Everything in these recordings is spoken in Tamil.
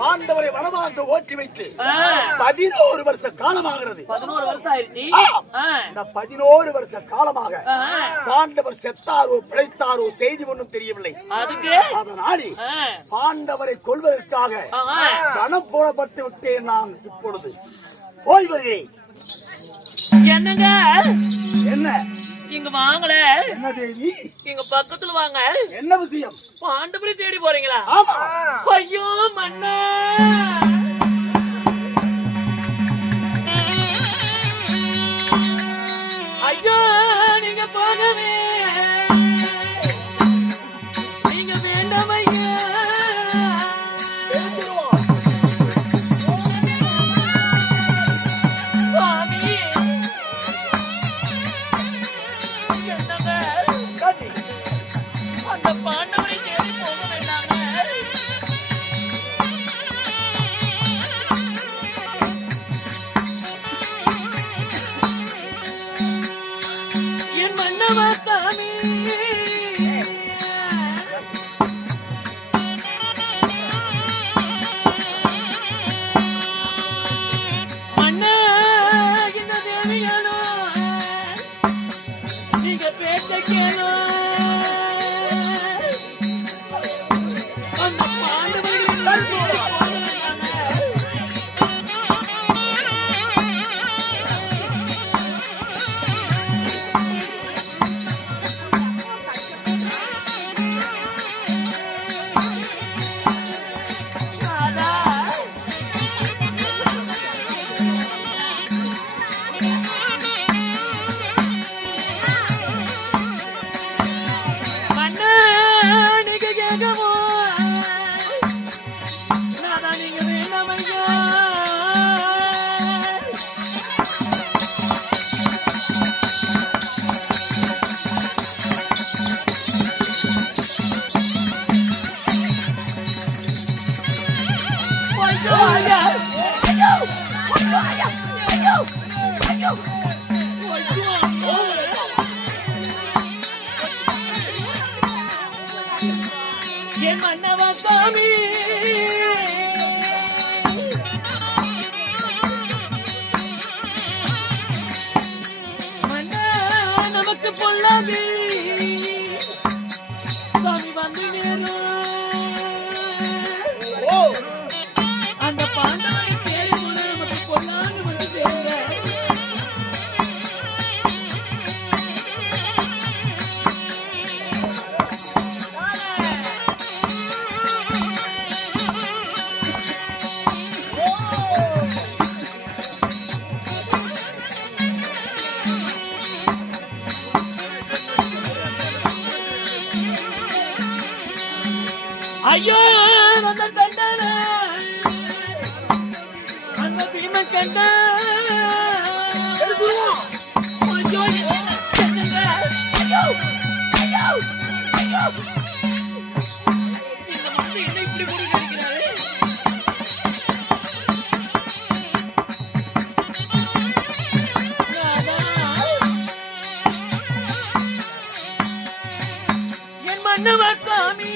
பாண்டவரை வனவாசம் ஓட்டி வைத்து 11 வருஷ காலமாகிறது. 11 வருஷம் ஆயிருச்சு. இந்த 11 வருஷ காலமாக பாண்டவர் செத்தாரோ பிழைத்தாரோ செய்தி ஒன்றும் தெரியவில்லை. அதுக்கு அதனாலே பாண்டவரை கொல்வதற்காக கணம் போடப்பட்டு விட்டேன். நான் இப்பொழுது போய் வருகிறேன். என்னங்க என்ன இங்க வாங்கல? என்ன தேவி? இங்க பக்கத்துல வாங்க. என்ன விஷயம்? பாண்டவரை தேடி போறீங்களா? ஆமா. ஐயோ மன்னா, ஐயோ நீங்க போகவே, நீங்க வேண்டாம் ஐயா. சுவாமி என்னங்க அந்த பாண்டவரை தேடி போக வேண்டாங்க. என் மன்னவா சாமி, மன்னா இந்த தேவியானோ நீங்க பேச கேளோ. அந்த பாண்டவர்கள் மன்னா நீங்க கேட்கவோ நாதா நீங்க வேண்டாம் ஐயா. ஐயோ ஐயா, ஐயோ ஐயோ ஐயோ ஐயோ ஐயோ. என் மன்னவா சாமி, மன்னா நமக்கு பொல்லாது சாமி வந்து நேரும். அந்த பாண்டவரை தேடி நமக்கு பொல்லாது வந்து சேர. ஐயோ அந்த கண்டன அந்த பீம கண்ட ஐயோ என்னங்க, ஐயோ ஐயோ ஐயோ. இந்த மனுஷன் என்ன இப்படி போட்டு நினைக்கிறாரு? என் மன்னவா சாமி,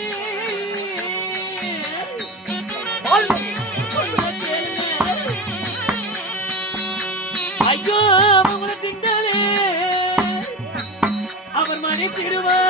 ஐயோ அவங்களை திண்டாலே அவர் மன்னித்திடுவார்.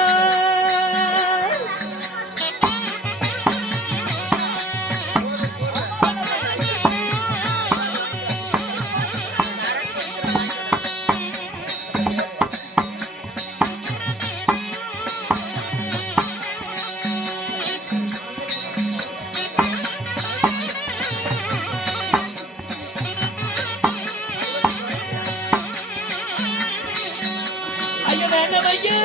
ஐயோ வேண்டாம் ஐயா.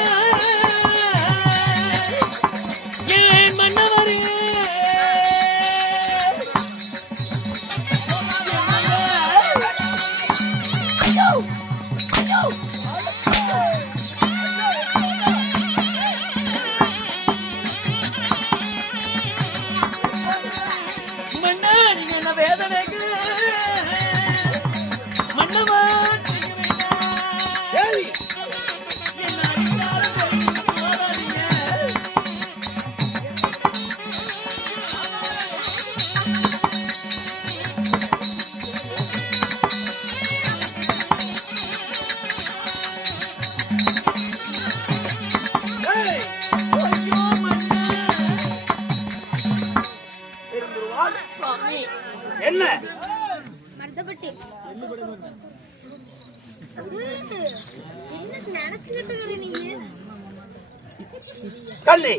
கண்ணே,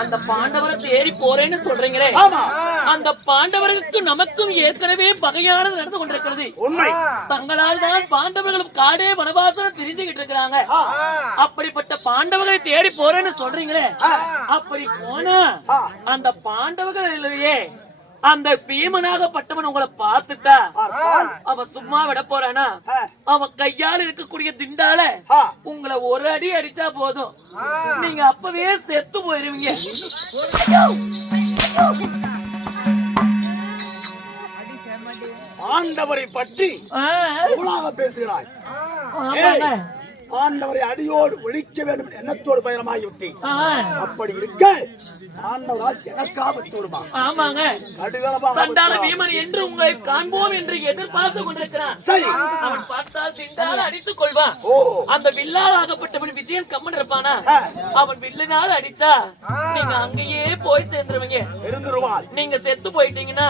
அந்த பாண்டவரை தேடி போறேன்னு சொல்றீங்களே, ஆமா, அந்த பாண்டவர்களுக்கு நமக்கும் ஏற்கனவே பகையானது நடந்து கொண்டிருக்கிறது. உண்மை. தங்களால் தான் பாண்டவர்களும் காடே வனவாசம் திரிஞ்சுகிட்டு இருக்கிறாங்க. அப்படிப்பட்ட பாண்டவர்களை தேடி போறேன்னு சொல்றீங்களே, அப்படி போனா அந்த பாண்டவர்களிலேயே அந்த பீமனாகப்பட்டவன் உங்களை பார்த்துட்டா அவன் சும்மா விட போறானா? அவன் கையால இருக்கக்கூடிய திண்டால உங்களை ஒரு அடி அடிச்சா போதும், நீங்க அப்பவே செத்து போயிருவீங்க. ஆண்டவரை பற்றி எவ்வளவு பேசுகிறாய்? ஆமாங்க. ஆண்டவரை அடியோடு ஒழிக்க வேண்டும் என்ற எண்ணத்தோடு பயணமாகிவிட்டேன். அப்படி இருக்க ஆண்டவரால் எனக்கு ஆபத்து வருமா? ஆமாங்க. சண்டாள பீமன் என்று உங்களை காண்போம் என்று எதிர்பார்த்து கொண்டிருக்கிறான். சரி, அவன் பார்த்தால் திண்டால் அடித்துக் கொள்வான். அந்த வில்லால் ஆகப்பட்டவன் விஜயன் கம்மன் இருப்பானா? அவன் வில்லினால் அடிச்சா நீங்க அங்கேயே போய் சேர்ந்துருவீங்க. இருந்துருவாள். நீங்க செத்து போயிட்டீங்கன்னா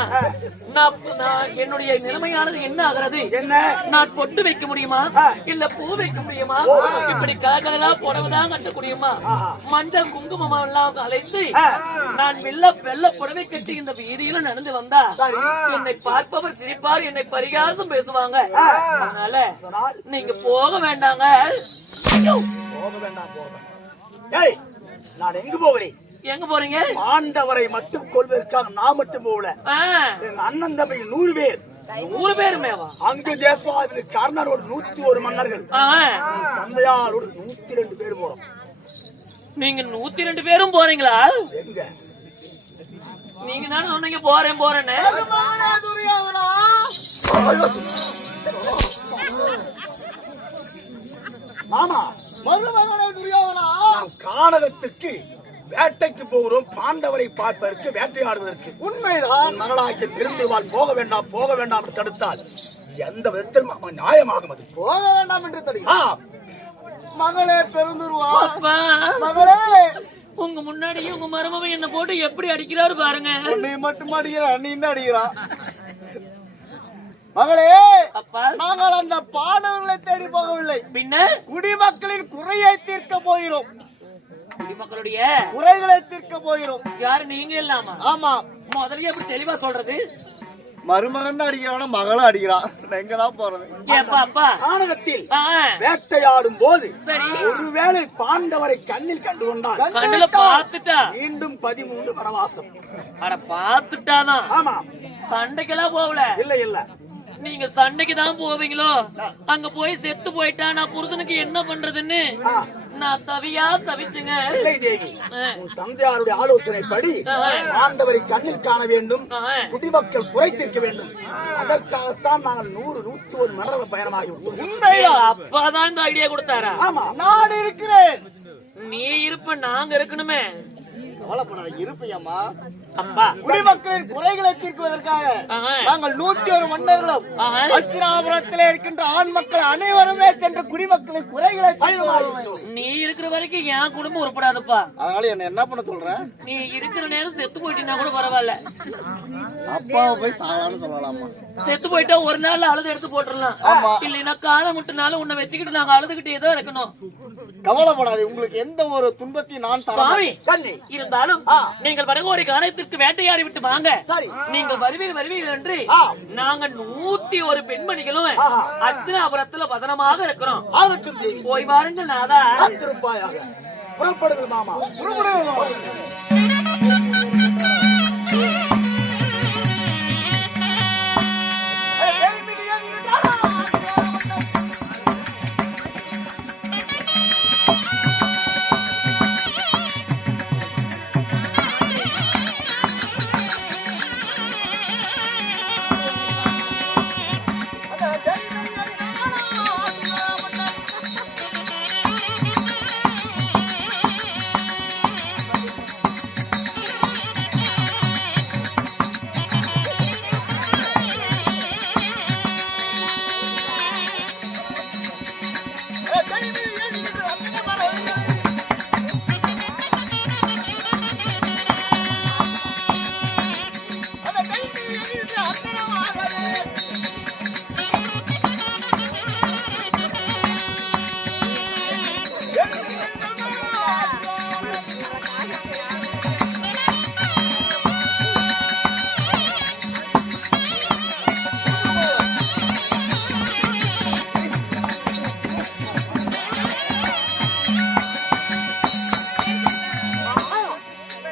நான் என்னுடைய நிலைமையானது என்ன ஆகிறது? என்ன? நான் பொட்டு வைக்க முடியுமா? இல்ல பூ வைக்க முடியுமா? இப்படி கலகலா புடவைதான் கட்ட முடியுமா? மஞ்சள் குங்குமம் எல்லாம் அழைத்து நான் வெள்ள புடவை கட்டி இந்த வீதியில நடந்து வந்தா என்னை பார்ப்பவர் சிரிப்பார், என்னை பரிகாசம் பேசுவாங்க. அதனால நீங்க போக வேண்டாங்க. போக வேண்டாம். ஏய், நான் எங்க போகிறேன்? எங்க போறீங்க? ஆண்டவரை மட்டும் கொள்வதற்காக நான் மட்டும் போகல. எங்க அண்ணன் தம்பி 100 பேர். 100 பேருமேவா? அங்கு தேசவாதில் கர்ணரோடு 101 மன்னர்கள், தந்தையாரோடு 102 பேர் போறோம். நீங்க 102 பேரும் போறீங்களா? எங்க? நீங்க தானே சொன்னீங்க போறேன்னு. மாமா, கானகத்திற்கு வேட்டைக்கு போகிறோம், பாண்டவரை பார்ப்பதற்கு, வேட்டையாடுவதற்கு. உண்மைதான். மகளாக்கி திருந்துவாள். போக வேண்டாம் போக வேண்டாம் என்று தடுத்தால் எந்த விதத்திலும் நியாயமாகும். அது போக வேண்டாம் என்று தடுக்கும். மகளே பெருந்துருவா, மகளே, உங்க முன்னாடியே உங்க மருமவன் என்ன போட்டு எப்படி அடிக்கிறாரு பாருங்க. நீ மட்டும் அடிக்கிற, நீ தான் அடிக்கிறான். மகளே, அப்பா, நாங்கள் அந்த பாண்டவர்களை தேடி போகவில்லை, பின்ன குடிமக்களின் குறையை தீர்க்க போகிறோம். குடிமக்களுடைய குறைகளை தீர்க்க போகிறோம். யாரு நீங்க இல்லாமா? ஆமா. முதல்ல எப்படி தெளிவா சொல்றது? மருமகன் தான் அடிக்கிறான், மகளும் அடிக்கிறான். எங்கதான் போறது? ஆனகத்தில் வேட்டையாடும் போது ஒருவேளை பாண்டவரை கண்ணில் கண்டு கொண்டால், கண்ணுல பார்த்துட்டா மீண்டும் 13 வனவாசம். அட பார்த்துட்டானா? ஆமா. சண்டைக்கெல்லாம் போகல. இல்ல. நீங்க சண்டைக்கு தான் போவீங்களோ? அங்க போய் செத்து போயிட்டா நான் புருஷனுக்கு என்ன பண்றதுன்னு நான் தவிச்சுங்க. இல்லை தேவி, உன் தந்தையாருடைய ஆலோசனைப்படி ஆண்டவரை கண்ணில் காண வேண்டும், குடிமக்கள் குறைத்திருக்க வேண்டும். அதற்காகத்தான் நாங்கள் 100-101 மரண பயணமாகி விட்டோம். அப்பாதான் இந்த ஐடியா கொடுத்தாரா? ஆமா, நான் இருக்கிறேன். நீ இருப்ப நாங்க இருக்கணுமே. இருப்பையம்மா. அப்பா, குடிமக்களின் குறைகளை தீர்க்குவதற்காக நாங்கள் 101 மன்னர்களும் அஸ்தினாபுரத்தில் இருக்கின்ற ஆண் மக்கள் அனைவருமே சென்று குடிமக்களின் குறைகளை தீர்க்கிறோம். நீ இருக்கிற வரைக்கும் என் குடும்பம் உருப்படாதுப்பா. அதனால என்ன பண்ண சொல்ற? நீ இருக்கிற நேரம் செத்து போயிட்டீங்கன்னா கூட பரவாயில்ல. அப்பாவை போய் சாகான்னு சொல்லலாமா? செத்து போயிட்டா ஒரு நாள் அழுது எடுத்து போட்டுடலாம். இல்லைன்னா காலை முட்டுனாலும் உன்னை வச்சுக்கிட்டு நாங்க அழுதுகிட்டே தான் இருக்கணும். கவலைப்படாது, உங்களுக்கு எந்த ஒரு துன்பத்தையும் நான் சாமி இருந்தாலும் நீங்கள் வடகோடி காலத்திற்கு வேட்டையாடி விட்டு வாங்க. நீங்கள் வருவீர்கள் என்று நாங்க 101 பெண்மணிகளும் அஸ்தினாபுரத்துல பதனமாக இருக்கிறோம். போய் வாருங்கள் நாதா. புறப்படுங்கள் மாமா, புறப்படுங்கள்.